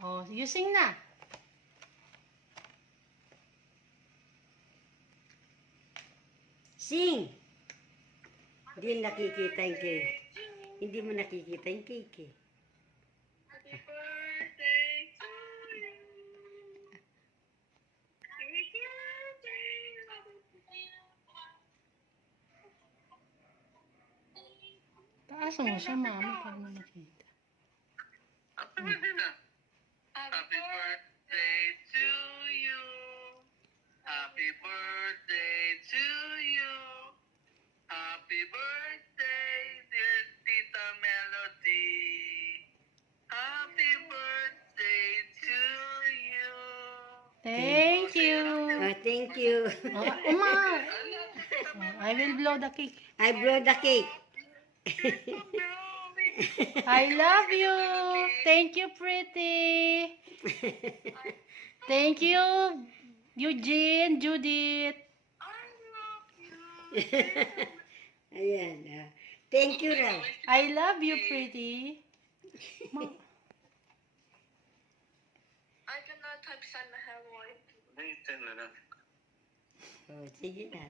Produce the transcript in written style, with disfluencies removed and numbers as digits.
Oh, you sing na. Sing! Hindi nakikita yung cake. Hindi mo nakikita yung cake eh. Happy birthday to you. Happy birthday. Taas mo siya, mama, para mo makita. Happy birthday na. Happy birthday to you. Happy birthday to you. Happy birthday, dear Tita Melody. Happy birthday to you. Thank you. Oh, thank you. Oh, Uma. Oh, I will blow the cake. I blow the cake. I love you. Thank you, pretty. Thank you, Eugene, Judith. I love you. Ayan. Thank you, Rav. I love you, pretty. I cannot type send my hair white. Oh, sige na.